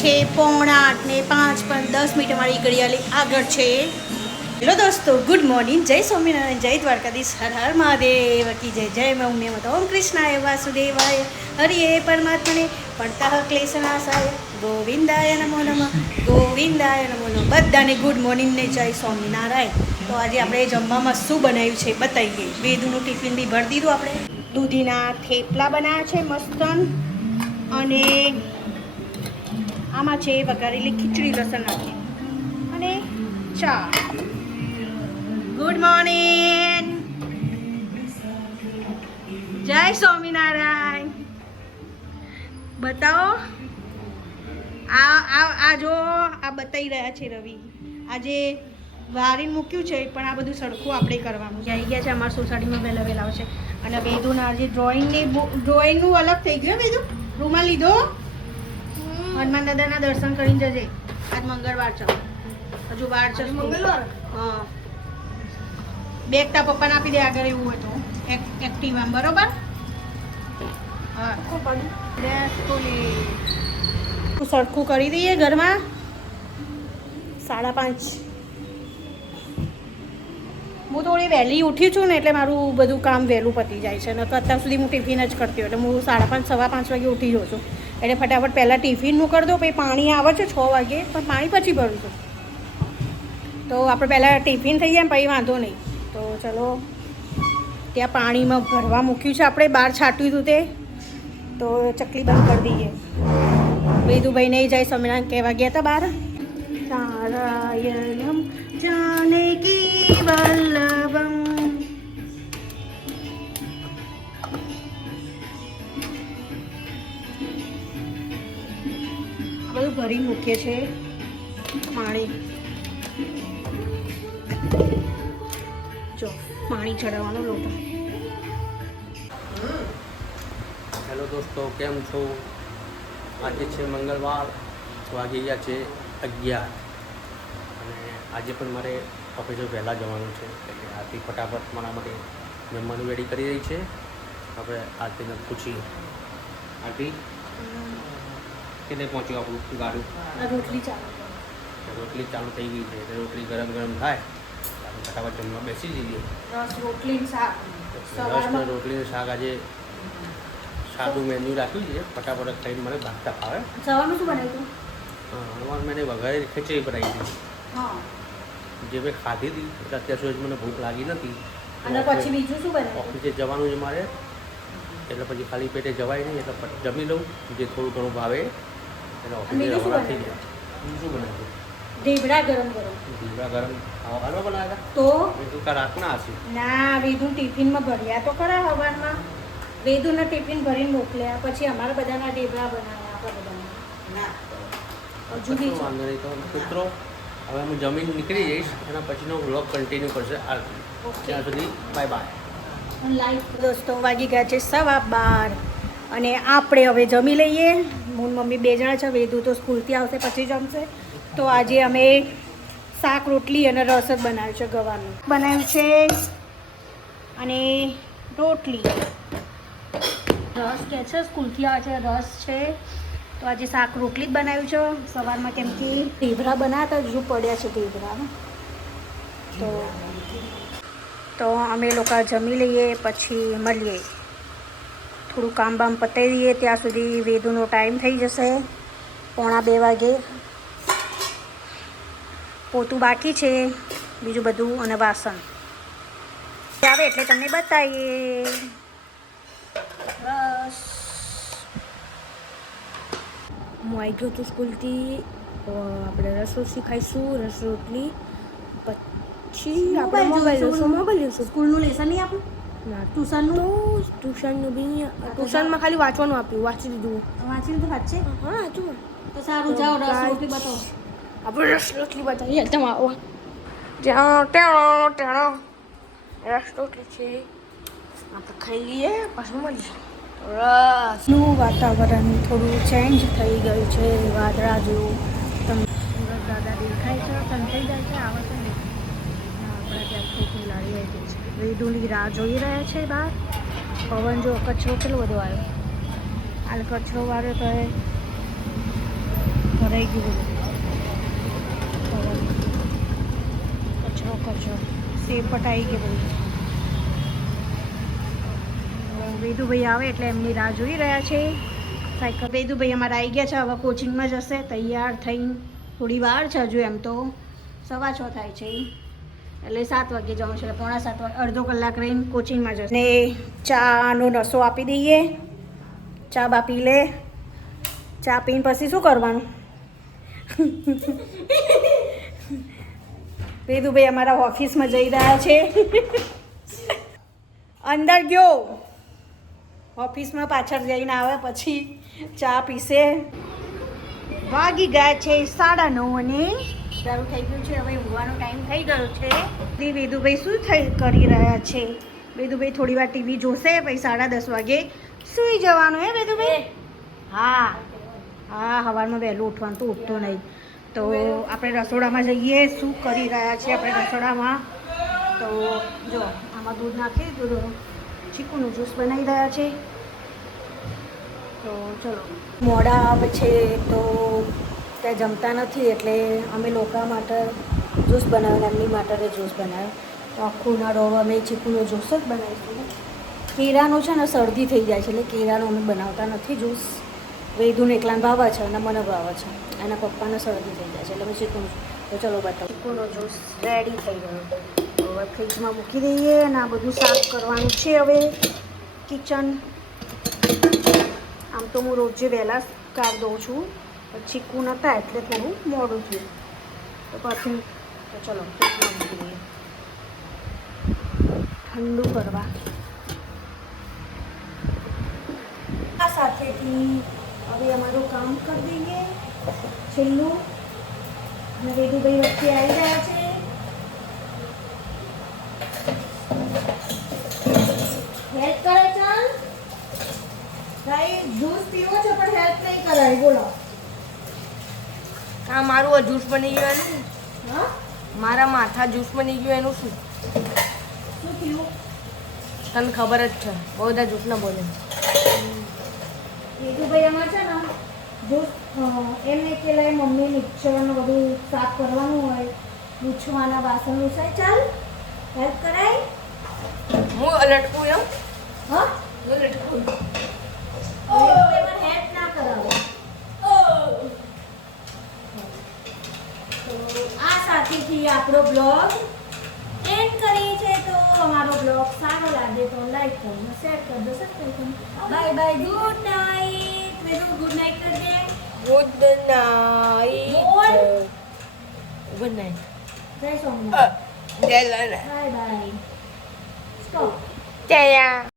છે 7:45 ને 5 પણ 10 મિનિટ અમારી ઘડિયાળી આગળ છે. હેલો દોસ્તો, ગુડ મોર્નિંગ. જય સ્વામિનારાયણ, જય દ્વારકાધીશ, હર હર મહાદેવ કી જય. જય મૌમ્ય મત ઓમ કૃષ્ણાય વાસુદેવાય હરિએ પરમાત્મને પડતા ક્લેશનાશાય ગોવિંદાય નમો નમઃ, ગોવિંદાય નમો નમઃ. બધાને ગુડ મોર્નિંગ ને જય સ્વામિનારાયણ. તો આજે આપણે જમવામાં શું બનાવ્યું છે બતાવીએ. વેદુનું ટિફિન બી ભરી દીધું. આપણે દૂધીના થેપલા બનાવ્યા છે મસ્તન, અને આમાં છે વઘારેલી ખીચડી લસણ નાખી, અને ચા. ગુડ મોર્નિંગ, જય સ્વામિનારાયણ. બતાવો આ જો આ બતાવી રહ્યા છે રવિ. આજે વારીને મૂક્યું છે, પણ આ બધું સરખું આપણે કરવાનું છે. આવી ગયા છે અમારા સોસાયટીમાં વહેલા વહેલા આવશે. અને વેદુના આજે ડ્રોઈંગનું અલગ થઈ ગયું. વેદુ રૂમાલ લીધો. હનુમાન દાદાના દર્શન કરીને જજે. આજ મંગળવાર છે, હજુ વાર છે. મંગળવાર. હા, બેગ તા પપ્પાને આપી દે આગળ, એવું હોય તો એક્ટિવા. બરોબર. હા, સરખું કરી દઈએ ઘરમાં. 5:30. હું થોડી વહેલી ઉઠી છું ને, એટલે મારું બધું કામ વહેલું પતી જાય છે. નકર અત્યાર સુધી હું ટિફિન જ કરતી હોય, એટલે હું 5:30 સવા 5 વાગે ઉઠી જાઉં છું. એટલે ફટાફટ પહેલાં ટિફિનનું કરી દો, પછી પાણી આવે છે 6 વાગે, પણ પાણી પછી ભરું છું. તો આપણે પહેલાં ટિફિન થઈ જાય ને પછી વાંધો નહીં. તો ચલો, ત્યાં પાણીમાં ભરવા મૂક્યું છે આપણે, બહાર છાંટ્યું હતું તે. તો ચકલી બંધ કરી દઈએ. વેદુભાઈ નહીં જાય સ્વામિનારાયણ કહેવા ગયા હતા બહાર. નારાયણમ જાનકી વલ્લભમ. બધું ભરી મૂકીએ છે પાણી. જો પાણી ચડાવવાનો લોટો. હેલો દોસ્તો, કેમ છો? આજે છે મંગળવાર, વાગી ગયા છે 11, અને આજે પણ મારે ઓફિસે વહેલા જવાનું છે. એટલે આરતી ફટાફટ મારા માટે જમવાનું રેડી કરી રહી છે. આપણે આરતીને પૂછીએ, આરતી કેટલે પહોંચ્યું આપણું ગાડું? રોટલી ચાલુ. રોટલી ચાલુ થઈ ગઈ છે, એટલે રોટલી ગરમ ગરમ થાય આપણે ફટાફટ જમવા બેસી જઈએ. રોટલી શાક. રસને રોટલીનું શાક આજે સાદું મેન્યુ રાખ્યું છે, ફટાફટ ખાઈને મને ભાગતા ફાવે. સવારનું શું બનાવ્યું? હનુમાન મેં વઘારેલી ખીચડી બનાવી હતી. હા, જે મેં ખાધી હતી, એટલે અત્યાર સુધી મને ભૂખ લાગી નથી. અને પછી બીજું શું બનાવ્યું? ઓફિસે જવાનું છે મારે, એટલે પછી ખાલી પેટે જવાય નહીં, એટલે જમી લઉં જે થોડું ઘણું ભાવે, એટલે ઓફિસે રવાના થઈ જાય. બીજું શું બનાવ્યું? ઢેબરા ગરમ ગરમ. ઢેબરા ગરમ હવારમાં બનાવ્યા હતા? તો બીજું કા રાતના હશે? ના, વેદુ ટિફિનમાં ભર્યા તો ખરા હવારમાં. વેદુના ટિફિન ભરીને મોકલ્યા, પછી અમારા બધાના ઢેબરા બનાવ્યા. આપણા બધાના હજુ બી છે. વાંધો નહીં. તો મિત્રો, હવે હું જમીન નીકળી જઈશ, એના પછીનો વ્લોગ કન્ટિન્યુ કરશે આરતી. ત્યાં સુધી બાય બાય. દોસ્તો, વાગી ગયા છે 12:15, અને આપણે હવે જમી લઈએ. હું મમ્મી 2 જણા છે. વેદુ તો સ્કૂલથી આવશે પછી જમશે. તો આજે અમે શાક રોટલી અને રસ જ બનાવ્યું છે. ગવાનું બનાવ્યું છે, અને રોટલી. રસ કે છે, સ્કૂલથી આવે છે રસ છે. તો આજે શાક રોટલી જ બનાવ્યું છે સવારમાં, કેમ કે ઢેબરા બનાવ્યા હતા, હજુ પડ્યા છે ઢેબરા. તો અમે લોકો જમી લઈએ, પછી મળીએ. થોડું કામ બામ પતાવી દઈએ, ત્યાં સુધી વેદુનો ટાઈમ થઈ જશે 1:45 વાગે. પોતું બાકી છે, બીજું બધું, અને વાસણ આવે એટલે તમને બતાવીએ. બસ હું આવી ગયો છું સ્કૂલથી. આપણે રસોઈ ખાઈશું, રસ રોટલી. પછી આપણે મોબાઈલ જોઈશું. સ્કૂલનું લેસન નહીં આપણું? ના, ટ્યુશનનું બી. ટ્યુશનમાં ખાલી વાંચવાનું આપ્યું, વાંચી દીધું. વાંચી લીધું? વાંચે? હા, વાંચું. તો સારું, જાઓ રસ રોટલી બતાવો. આપણે રસ રોટલી બતાવીએ. તમે આવો. ત્યાં રસ રોટલી છે, આપણે ખાઈ લઈએ, પાછું મળીએ. રસનું વાતાવરણ થોડું ચેન્જ થઈ ગયું છે, વાદળા જેવું. તમને સુરત દાદા દેખાય છે, સંતાઈ જાય છે, આવે છે ને. આપણા ત્યાં ખોટું લાડી આવી ગઈ છે. વેદુની રાહ જોઈ રહ્યા છે બહાર. પવન જો, કચરો કેટલો બધો આવ્યો. હાલ કચરો વાળ્યો તો ભરાઈ ગયું બધું. કચરો સેબ પટાઈ ગઈ બધી. વેદુભાઈ આવે એટલે એમની રાહ જોઈ રહ્યા છે. સાયકલ વેદુભાઈ અમારા આવી ગયા છે, હવે કોચિંગમાં જશે તૈયાર થઈને. થોડી વાર છે હજુ, એમ તો 6:15 થાય છે, એટલે 7 વાગે જવાનું છે, એટલે 6:45 વાગે અડધો કલાક રહીને કોચિંગમાં જશે. ને ચાનો નશો આપી દઈએ. ચા બા પી લે. ચા પીને પછી શું કરવાનું? વેદુભાઈ અમારા ઓફિસમાં જઈ રહ્યા છે. અંદર ગયો, ઓફિસમાં પાછળ જઈને આવે પછી ચા પીશે. વાગી ગયા છે 9:30 અને સારું થઈ ગયું છે. હવે ઊંઘવાનો ટાઈમ થઈ ગયો છે. વેદુભાઈ શું કરી રહ્યા છે? વેદુભાઈ થોડી વાર ટીવી જોશે, પછી 10:30 વાગે સૂઈ જવાનું. હે વેદુભાઈ? હા સવારમાં વહેલું ઉઠવાનું, તો ઉઠતો નહીં. તો આપણે રસોડામાં જઈએ. શું કરી રહ્યા છીએ આપણે રસોડામાં? તો જો આમાં દૂધ નાખી દીધું, ચીકુનું જ્યુસ બનાવી રહ્યા છે. તો ચલો, મોડા આવે છે તો ત્યાં જમતા નથી, એટલે અમે લોકો માટે જ્યુસ બનાવ્યો, એમની માટે જ્યુસ બનાવ્યો. તો આખું ઉનાળો અમે ચીકુનો જ્યુસ જ બનાવીશું. કેળાનું છે ને શરદી થઈ જાય છે, એટલે કેળાનું અમે બનાવતા નથી જ્યુસ. વેદુને એકલાને ભાવે છે અને મને ભાવે છે, એના પપ્પાને શરદી થઈ જાય છે, એટલે અમે ચીકુનું. તો ચલો બતાવો. ચીકુનો જ્યુસ રેડી થઈ ગયો. હવે ફ્રીજમાં મૂકી દઈએ અને આ બધું સાફ કરવાનું છે. હવે કિચન આમ તો હું રોજે વહેલા કાઢી દઉં છું, પણ ચીકુ નહોતા એટલે થોડું મોડું થયું. તો પછી તો ચલો ફ્રીજમાં મૂકી દઈએ ઠંડુ કરવા. આ સાથેથી હવે અમારું કામ કરી દઈએ છેલ્લું. અને વેદુભાઈ વચ્ચે આવી રહ્યા છે. હેલ્પ કરે ચાલ ભાઈ. જ્યુસ પીવો છો પણ હેલ્પ નહીં કરાય. બોલો. આ મારું જ્યુસ બની ગયું એનું. હા મારા માથા જ્યુસ બની ગયું એનું શું શું થયું? તને ખબર જ છે, બહુ બધા જ્યુસ ના બોલે. વેદુભાઈ આમાં છે ને જ્યુસ એમ નહીં કે લાય મમ્મી મિક્સરનું બધું સાફ કરવાનું હોય, લૂછવાના વાસણ લૂછાય. ચાલ હેલ્પ કરાય. હું લટકું એમ. હા હું લટકું. વેદુભાઈ હેલ્પ ના કરાવો. તો આ સાથેથી આપણો બ્લોગ એન્ડ કરીએ છે. તો અમારો બ્લોગ સારો લાગે તો લાઈક કરજો, શેર કરજો, સબસ્ક્રાઈબ કરજો. Bye bye, good night. વેદુ ગુડ નાઇટ કર દે. Good night. Good night. જય સોમનાથ. જય લાલા. Bye bye. સ્ટોપ. જયા.